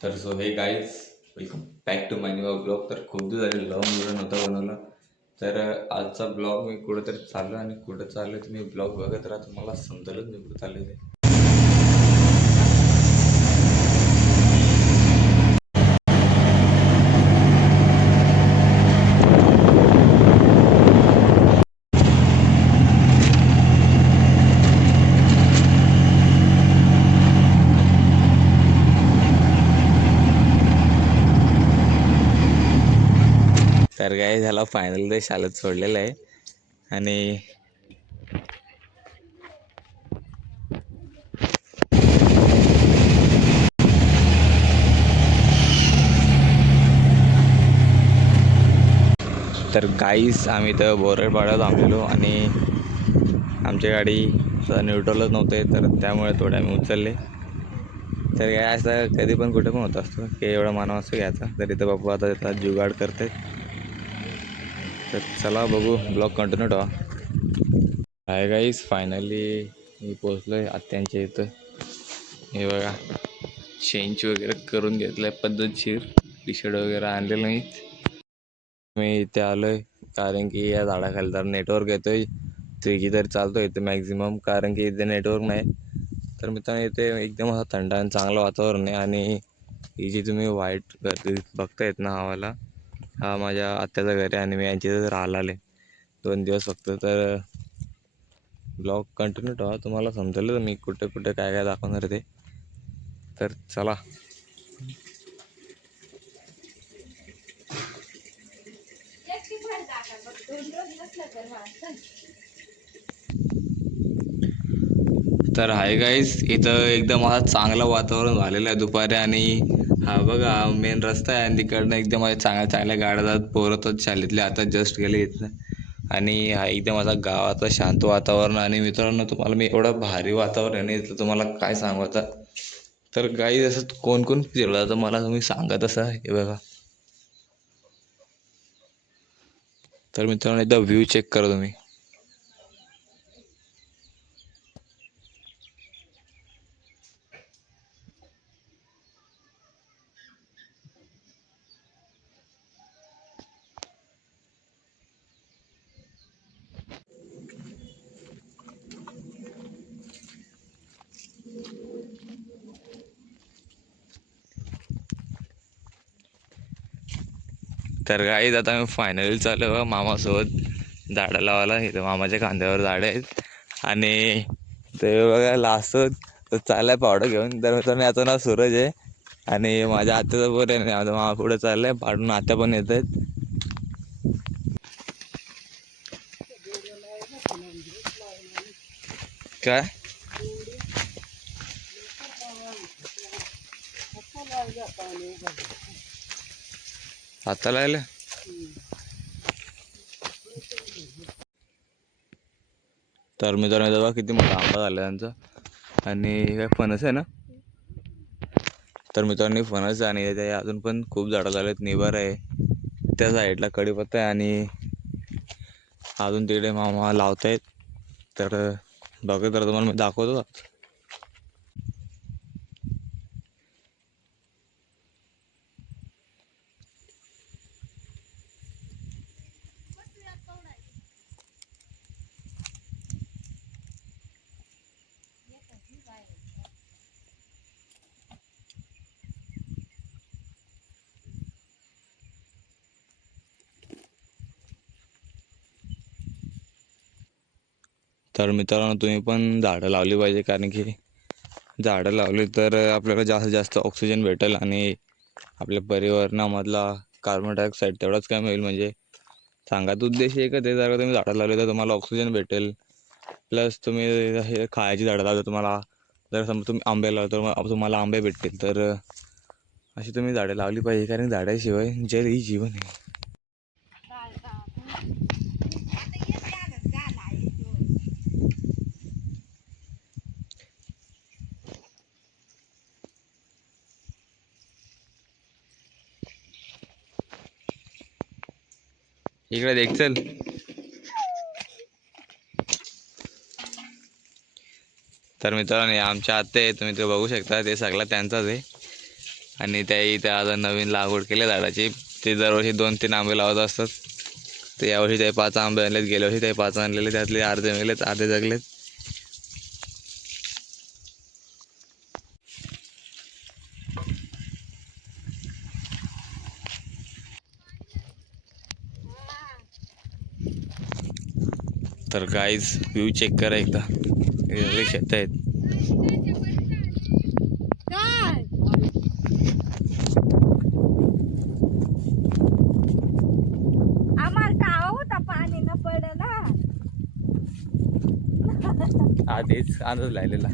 तर so hey guys, welcome back to my new blog. तर खूप दिवस झाले लॉंग व्हिडिओ नव्हता बनवला. तर आजचा ब्लॉग मी कुठेतरी चाललो आणि कुठं चाललो तुम्ही ब्लॉग बघत राहा, तुम्हाला समजेलच मी कुठं चालले ते. तर काय झाला, फायनल ते शाळेत सोडलेलं आहे आणि तर गाईस आम्ही तर बोरडपाड्यात थांबलेलो आणि आमची गाडी न्यूट्रलच नव्हते, तर त्यामुळे थोडे आम्ही उचलले. तर काय असं कधी पण कुठे पण होत असतो की एवढा मानव असं घ्यायचा. तर इथं बाप्पा आता त्याला जुगाड करते. तर चला बघू, ब्लॉग कंटिन्यू ठेवा. हाय गाईस, फायनली मी पोचलो आहे आत्यांच्या इथं. हे बघा, चेंज वगैरे करून घेतलं आहे पद्धतशीर, टी शर्ट वगैरे आणलेलं नाहीत. मी इथे आलो आहे कारण की या झाडाखाली तर नेटवर्क येतो आहे. 3G तर चालतो आहे इथे मॅक्झिमम, कारण की इथे नेटवर्क नाही. तर मित्रांनो, इथे एकदम असं थंड आणि चांगलं वातावरण आहे. आणि ही जी तुम्ही व्हाईट बघतायत ना, हा माझ्या आत्याचं घर आहे आणि मी यांच्या इथं राहायला आले 2 दिवस फक्त. तर ब्लॉग कंटिन्यू ठेवा, तुम्हाला समजेल मी कुठे कुठे काय काय दाखवणार ते. तर चला. तर हाय गाईज, इथं एकदम असं चांगलं वातावरण झालेलं आहे दुपारी. आणि हा बघा मेन रस्ता आहे आणि तिकडनं एकदम चांगल्या चांगल्या गाड्या जातात. पोरतच शाळेतले आता जस्ट गेले इथनं. आणि हा एकदम असा गावाचं शांत वातावरण. आणि मित्रांनो, तुम्हाला मी एवढं भारी वातावरण आहे इथलं तुम्हाला काय सांगू आता. तर गाईज असं कोण कोण फिरलं जातं मला तुम्ही सांगत असं. हे बघा, तर मित्रांनो एकदा व्ह्यू चेक करा तुम्ही. तर गाईज आता मी फायनली चालू आहे मामासोबत झाडं लावायला. इथं मामाच्या खांद्यावर झाडं आहेत आणि ते बघा लास्ट तो चाललाय पावडं घेऊन. तर मित्रांनो, याचं नाव सूरज आहे आणि माझ्या आत्याचं पोर आहे. माझा मामा पुढे चाललाय, पाडून आत्या पण येत आहेत. काय आता लागलं. तर मित्रांनो बघा किती मोठा आंबा झाला त्यांचा. आणि काय फणस आहे ना. तर मित्रांनो फणस आणि त्याच्या अजून पण खूप झाडं झालेत. निभार आहे त्या साईडला, कडीपत्ता आहे आणि अजून तिकडे मामा लावतायत. तर बघत तर तुम्हाला मी दाखवतो. तर मित्रांनो, तुम्ही पण झाडं लावली पाहिजे, कारण की झाडं लावली तर आपल्याला जास्तीत जास्त ऑक्सिजन भेटेल आणि आपल्या पर्यावरणामधला कार्बन डायऑक्साईड तेवढाच कमी होईल. म्हणजे सांगायचा उद्देश आहे का ते, जर तुम्ही झाडं लावली तर तुम्हाला ऑक्सिजन भेटेल. प्लस तुम्ही हे खायची झाडं लावता, तुम्हाला जर समजा तुम्ही आंबे लावतो तर तुम्हाला आंबे भेटतील. तर अशी तुम्ही झाडं लावली पाहिजे, कारण झाडाशिवाय जल ही जीवन आहे. इकडे देख चल. तर मित्रांनो, आमच्या आत्या आहे, तुम्ही ते बघू शकता, ते सगळं त्यांचाच आहे. आणि त्याही त्या आता नवीन लागवड केली झाडाची. ते दरवर्षी 2-3 आंबे लावत असतात. तर यावर्षी ते 5 आंबे आणलेत, गेल्या वर्षी ते 5 आणलेले, त्यातले अर्धे मेलेत अर्धे जगलेत. तर गाईज व्ह्यू चेक करा एकदा, वेगळे शेत आहेत. आधीच अंदाज लायलेला.